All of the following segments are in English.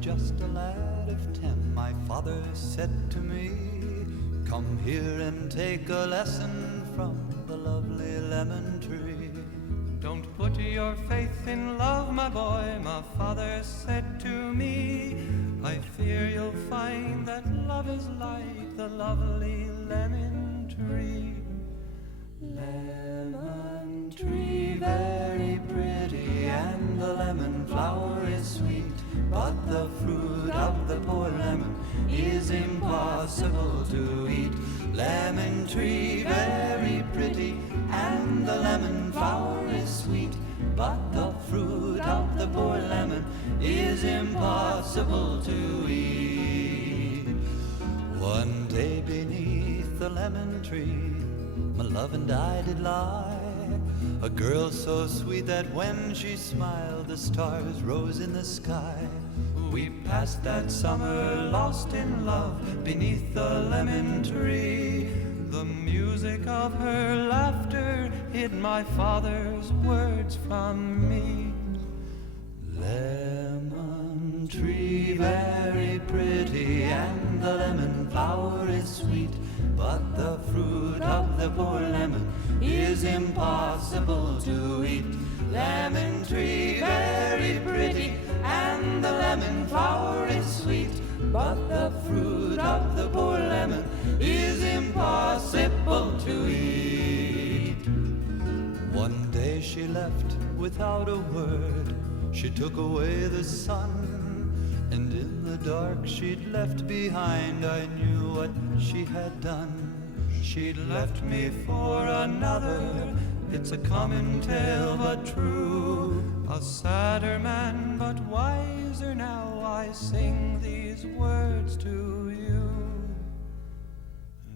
just a lad of 10, my father said to me, "Come here and take a lesson from the lovely lemon tree." Don't put your faith in love, my boy, my father said to me. I fear you'll find that love is like the lovely lemon tree. Lemon tree, very pretty, and the lemon flower is sweet, but the fruit of the poor lemon is impossible to eat. Lemon tree, very pretty, and the lemon flower is sweet, but the fruit of the poor lemon is impossible to eat. One day beneath the lemon tree, my love and I did lie, a girl so sweet that when she smiled the stars rose in the sky. We passed that summer lost in love beneath the lemon tree. The music of her laughter hid my father's words from me. Lemon tree, very pretty, and the lemon flower is sweet, but the fruit of the poor lemon is impossible to eat. Lemon tree, very pretty, and the lemon flower is sweet, but the fruit of the poor lemon is impossible to eat. One day she left without a word. She took away the sun, and in the dark she'd left behind, I knew what she had done. She'd left me for another. It's a common tale but true. A sadder man but wiser now, I sing these words to you.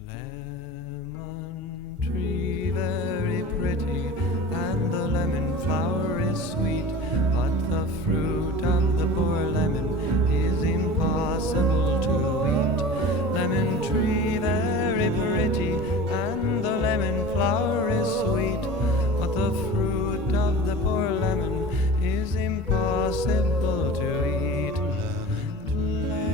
Lemon tree, very pretty, and the lemon flower is sweet, but the fruit of the poor lemon is impossible to eat. Lemon tree, very pretty, and the lemon flower is sweet, but the fruit of the poor lemon is impossible to eat. Lemon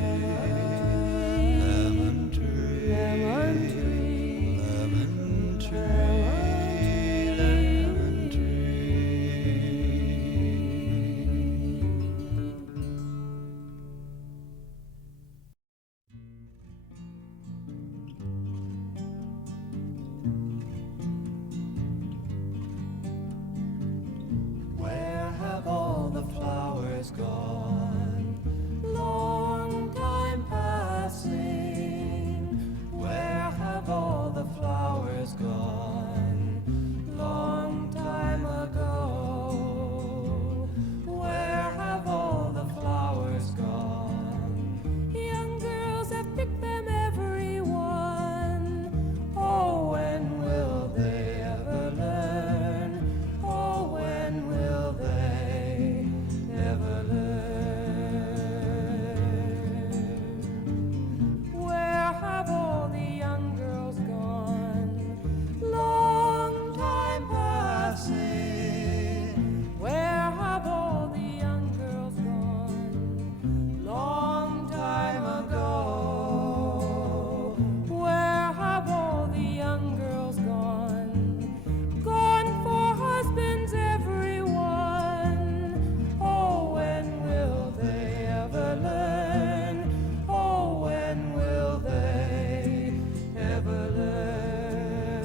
tree, lemon tree, lemon tree, lemon tree. Where have all the flowers gone? Long time passing. Where have all the flowers gone? Long time ago. Where have all the flowers gone? Young girls have picked them, every one. Oh, when will they ever learn? Oh, when will they ever learn? Where have all the young girls gone? Long time passing. Where have all the young girls gone? Long time ago. Where have all the young girls gone? Gone for husbands, everyone. Oh, when will they ever learn? Oh, when will they ever learn?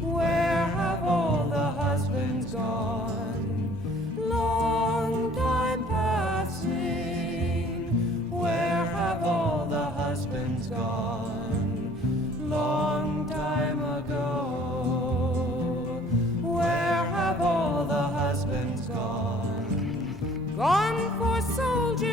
Where have all the husbands gone? Long time passing. Where have all the husbands gone? Long time ago. Where have all the husbands gone? Gone for soldiers.